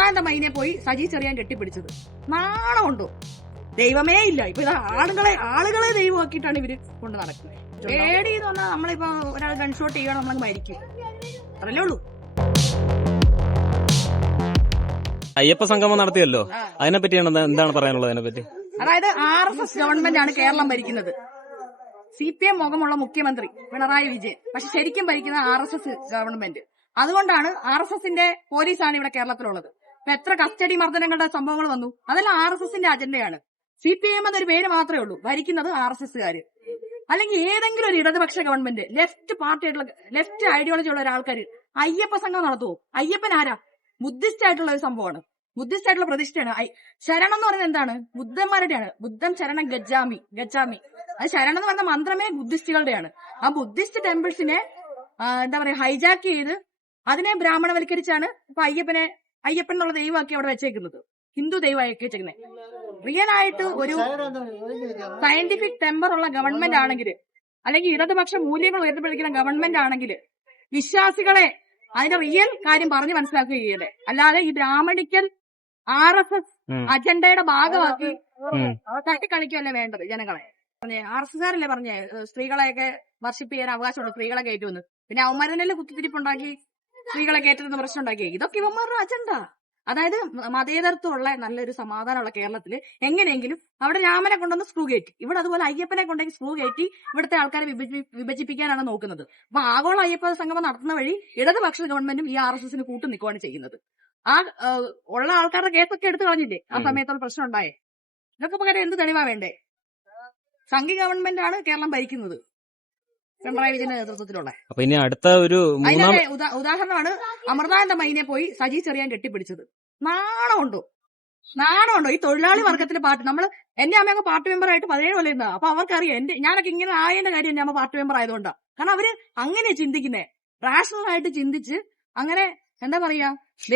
അമൃതാനന്ദ മൈനെ പോയി സജി ചെറിയാൻ കെട്ടിപ്പിടിച്ചത്. നാണമുണ്ടോ? ദൈവമേ ഇല്ല. ഇപ്പൊ ഇത് ആളുകളെ ആളുകളെ ദൈവമാക്കിയിട്ടാണ് ഇവർ കൊണ്ട് നടക്കുന്നത്. പേടി എന്ന് പറഞ്ഞാൽ നമ്മളിപ്പോ ഒരാൾ ഗൺഷോട്ട് ചെയ്യണം നമ്മളങ്ങ് മരിക്കും. അതല്ലേ ഉള്ളൂ. അയ്യപ്പ സംഗമം നടത്തിയല്ലോ? അതിനെ അതിനെപ്പറ്റിയാണ് എന്താണ് പറയാനുള്ളത് അതിനെപ്പറ്റി? അതായത് ആർ എസ് എസ് ഗവൺമെന്റ് ആണ് കേരളം ഭരിക്കുന്നത്. സി പി എം മുഖമുള്ള മുഖ്യമന്ത്രി പിണറായി വിജയൻ. പക്ഷെ ശരിക്കും ഭരിക്കുന്ന ആർ എസ് എസ് ഗവൺമെന്റ്. അതുകൊണ്ടാണ് ആർ എസ് എസിന്റെ പോലീസാണ് ഇവിടെ കേരളത്തിലുള്ളത്. ഇപ്പൊ എത്ര കസ്റ്റഡി മർദ്ദനങ്ങളുടെ സംഭവങ്ങൾ വന്നു? അതെല്ലാം ആർ എസ് എസിന്റെ അജണ്ടയാണ്. സി പി എം എന്നൊരു പേര് മാത്രമേ ഉള്ളൂ ഭരിക്കുന്നത് ആർ എസ് എസ്സുകാര്. അല്ലെങ്കിൽ ഏതെങ്കിലും ഒരു ഇടതുപക്ഷ ഗവൺമെന്റ് ലെഫ്റ്റ് പാർട്ടി ആയിട്ടുള്ള ലെഫ്റ്റ് ഐഡിയോളജി ഉള്ള ഒരാൾക്കാർ അയ്യപ്പ സംഘം നടത്തുമോ അയ്യപ്പൻ ആരാ? ബുദ്ധിസ്റ്റ് ആയിട്ടുള്ള ഒരു സംഭവമാണ്. ബുദ്ധിസ്റ്റ് ആയിട്ടുള്ള പ്രതിഷ്ഠയാണ് ശരണം എന്ന് പറയുന്നത് എന്താണ്? ബുദ്ധന്മാരുടെയാണ്. ബുദ്ധം ശരണം ഗജാമി ഗജാമി. അത് ശരണം എന്ന് പറഞ്ഞ മന്ത്രമേ ബുദ്ധിസ്റ്റുകളുടെയാണ്. ആ ബുദ്ധിസ്റ്റ് ടെമ്പിൾസിനെ എന്താ പറയാ ഹൈജാക്ക് ചെയ്ത് അതിനെ ബ്രാഹ്മണവൽക്കരിച്ചാണ് ഇപ്പൊ അയ്യപ്പനെ അയ്യപ്പൻ എന്നുള്ള ദൈവമാക്കി അവിടെ വെച്ചേക്കുന്നത്. ഹിന്ദു ദൈവമാക്കി വെച്ചേക്കുന്നത് റിയൽ ആയിട്ട് ഒരു സയന്റിഫിക് ടെമ്പർ ഉള്ള ഗവൺമെന്റ് ആണെങ്കിൽ അല്ലെങ്കിൽ ഇടതുപക്ഷ മൂല്യങ്ങൾ ഉയർത്തിപ്പിടിക്കുന്ന ഗവൺമെന്റ് ആണെങ്കിൽ വിശ്വാസികളെ അതിന്റെ റിയൽ കാര്യം പറഞ്ഞു മനസ്സിലാക്കുകയല്ലേ? അല്ലാതെ ഈ ബ്രാഹ്മണിക്കൽ ആർ എസ് എസ് അജണ്ടയുടെ ഭാഗമാക്കി. തട്ടിക്കളിക്കുകയല്ലേ വേണ്ടത് ജനങ്ങളെ? പറഞ്ഞേ ആർ എസ് എസ്കാരല്ലേ പറഞ്ഞേ സ്ത്രീകളെയൊക്കെ വർഷിപ്പ് ചെയ്യാൻ അവകാശമുള്ള സ്ത്രീകളെ കയറ്റുമെന്ന് പിന്നെ അവന്മാർ തന്നെ കുത്തിത്തിരിപ്പുണ്ടാക്കി? സ്ത്രീകളെ കയറ്റുന്ന പ്രശ്നം ഉണ്ടാക്കി ഇതൊക്കെ ഇവന്മാരുടെ അജണ്ട അതായത് മതേതരത്വമുള്ള നല്ലൊരു സമാധാനമുള്ള കേരളത്തിൽ എങ്ങനെയെങ്കിലും അവിടെ രാമനെ കൊണ്ടുവന്ന് സ്ക്രൂ കയറ്റി. ഇവിടെ അതുപോലെ അയ്യപ്പനെ കൊണ്ടെങ്കിൽ സ്ക്രൂ കയറ്റി ഇവിടുത്തെ ആൾക്കാരെ വിഭജി- വിഭജിപ്പിക്കാനാണ് നോക്കുന്നത്. അപ്പൊ ആഗോള അയ്യപ്പ സംഗമം നടത്തുന്ന വഴി ഇടതുപക്ഷ ഗവൺമെന്റും ഈ ആർ എസ് എസിന് കൂട്ടു നിൽക്കുകയാണ് ചെയ്യുന്നത്. ആ ഉള്ള ആൾക്കാരുടെ കേസൊക്കെ എടുത്തു കളഞ്ഞില്ലേ? ആ. സമയത്തുള്ള പ്രശ്നം ഉണ്ടായേ. ഇതൊക്കെ പകരം എന്ത് തെളിവാ വേണ്ടേ? സംഘി ഗവൺമെന്റ് ആണ് കേരളം ഭരിക്കുന്നത്. പിണറായി വിജയന്റെ നേതൃത്വത്തിലുള്ള. അപ്പൊ ഇനി അടുത്ത ഒരു മൂന്നാം അതിന്റെ ഉദാ- ഉദാഹരണമാണ് അമൃതാനന്ദ മൈനെ പോയി സജി ചെറിയാൻ കെട്ടിപ്പിടിച്ചത്. നാണമുണ്ടോ? നാണമുണ്ടോ? ഈ തൊഴിലാളി വർഗത്തിന്റെ പാർട്ടി നമ്മൾ എന്റെ അമ്മ അങ്ങ് പാർട്ടി മെമ്പർ ആയിട്ട് പതിനേഴ് കൊല്ലം ഇരുന്നത്. അപ്പൊ അവർക്കറിയാം എന്റെ ഞാനൊക്കെ ഇങ്ങനെ ആയതിന്റെ കാര്യം എന്റെ അമ്മ പാർട്ടി മെമ്പർ ആയതുകൊണ്ടാ. കാരണം അവർ അങ്ങനെ ചിന്തിക്കുന്നേ. റാഷണൽ ആയിട്ട് ചിന്തിച്ച് അങ്ങനെ എന്താ പറയാ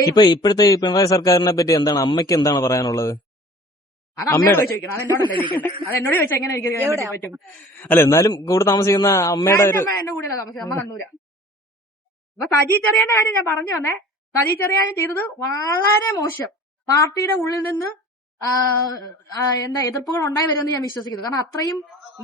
ഇപ്പൊ ഇപ്പോഴത്തെ ഈ പിണറായി സർക്കാരിനെ പറ്റി എന്താണ് അമ്മയ്ക്ക് എന്താണ് പറയാനുള്ളത്? അല്ല എന്നാലും കൂടെ താമസിക്കുന്ന അമ്മയുടെ ഒരു എന്റെ അമ്മ കണ്ണൂരാ. അപ്പൊ സജി ചെറിയാന്റെ കാര്യം ഞാൻ പറഞ്ഞു വന്നേ. സജി ചെറിയാൻ ചെയ്തത് വളരെ മോശം. പാർട്ടിയുടെ ഉള്ളിൽ നിന്ന് എന്താ എതിർപ്പുകൾ ഉണ്ടായി വരുമെന്ന് ഞാൻ വിശ്വസിക്കുന്നു. കാരണം അത്രയും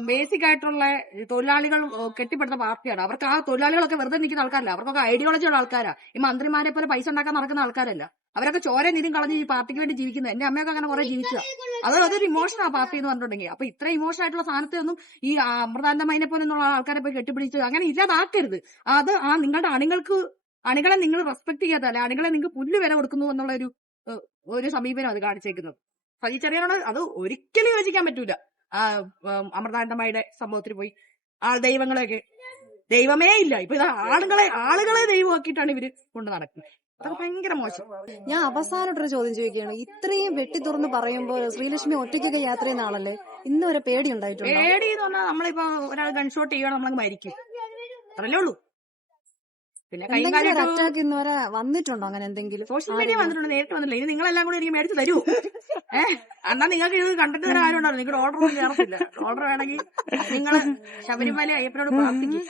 ബേസിക് ആയിട്ടുള്ള തൊഴിലാളികൾ കെട്ടിപ്പടുത്ത പാർട്ടിയാണ്. അവർക്ക് ആ തൊഴിലാളികളൊക്കെ വെറുതെ നിൽക്കുന്ന ആൾക്കാരല്ല. അവർക്കൊക്കെ ഐഡിയോളജി ഉള്ള ആൾക്കാരാ. ഈ മന്ത്രിമാരെ പോലെ പൈസ ഉണ്ടാക്കാൻ നടക്കുന്ന ആൾക്കാരല്ല. അവരൊക്കെ ചോര നിരും കളഞ്ഞ് ഈ പാർട്ടിക്ക് വേണ്ടി ജീവിക്കുന്നത് എന്റെ അമ്മയൊക്കെ അങ്ങനെ കുറെ ജീവിച്ച. അത് അതൊരു ഇമോഷൻ ആ പാർട്ടി എന്ന് പറഞ്ഞിട്ടുണ്ടെങ്കിൽ. അപ്പൊ ഇത്ര ഇമോഷൻ ആയിട്ടുള്ള സാധനത്തെ ഒന്നും ഈ അമൃതാനന്ദമൈനെ പോലെ എന്നുള്ള ആൾക്കാരെ പോയി കെട്ടിപ്പിടിച്ച് അങ്ങനെ ഇല്ലാതാക്കരുത്. അത് ആ നിങ്ങളുടെ അണികൾക്ക് അണികളെ നിങ്ങൾ റെസ്പെക്ട് ചെയ്യാത്ത അല്ലെ അണികളെ നിങ്ങൾക്ക് പുല്ല് വില കൊടുക്കുന്നു എന്നുള്ള ഒരു ഒരു സമീപനം അത് കാണിച്ചേക്കുന്നത്. സജി അത് ഒരിക്കലും യോജിക്കാൻ പറ്റൂല. ആ ഉം, സംഭവത്തിൽ പോയി. ആ ദൈവങ്ങളെയൊക്കെ ദൈവമേ ഇല്ല. ഇപ്പൊ ഇത് ആളുകളെ ആളുകളെ ദൈവമാക്കിയിട്ടാണ് ഇവർ കൊണ്ട് നടക്കുന്നത്. അതൊക്കെ ഭയങ്കര മോശം. ഞാൻ അവസാനമായിട്ടൊരു ചോദ്യം ചോദിക്കുകയാണ്. ഇത്രയും വെട്ടി തുറന്ന് പറയുമ്പോൾ ശ്രീലക്ഷ്മി ഒറ്റയ്ക്കൊക്കെ യാത്ര ചെയ്യുന്ന ആളല്ലേ? ഇന്ന് വരെ പേടി ഉണ്ടായിട്ടുണ്ട്? പേടി എന്ന് പറഞ്ഞാൽ നമ്മളിപ്പോ ഒരാൾ ഗൺഷോട്ട് ചെയ്യണം നമ്മളങ്ങ് മരിക്കും. അത്രല്ലേ ഉള്ളൂ. പിന്നെ എന്തെങ്കിലും അറ്റാക്ക് വന്നിട്ടുണ്ടോ അങ്ങനെ എന്തെങ്കിലും? സോഷ്യൽ മീഡിയ വന്നിട്ടുണ്ട് നേരിട്ട് വന്നില്ല ഇത് നിങ്ങളെല്ലാം കൂടി എനിക്ക് മേടിച്ച് തരൂ. ഏഹ് എന്നാ നിങ്ങൾക്ക് ഇത് കണ്ടിട്ട് തരാൻ ആരും ഉണ്ടാവില്ല. നിങ്ങളുടെ ഓർഡർ ഒന്നും ചേർത്തില്ല. ഓർഡർ വേണമെങ്കിൽ നിങ്ങൾ ശബരിമല അയ്യപ്പനോട് പ്രാർത്ഥിക്കും.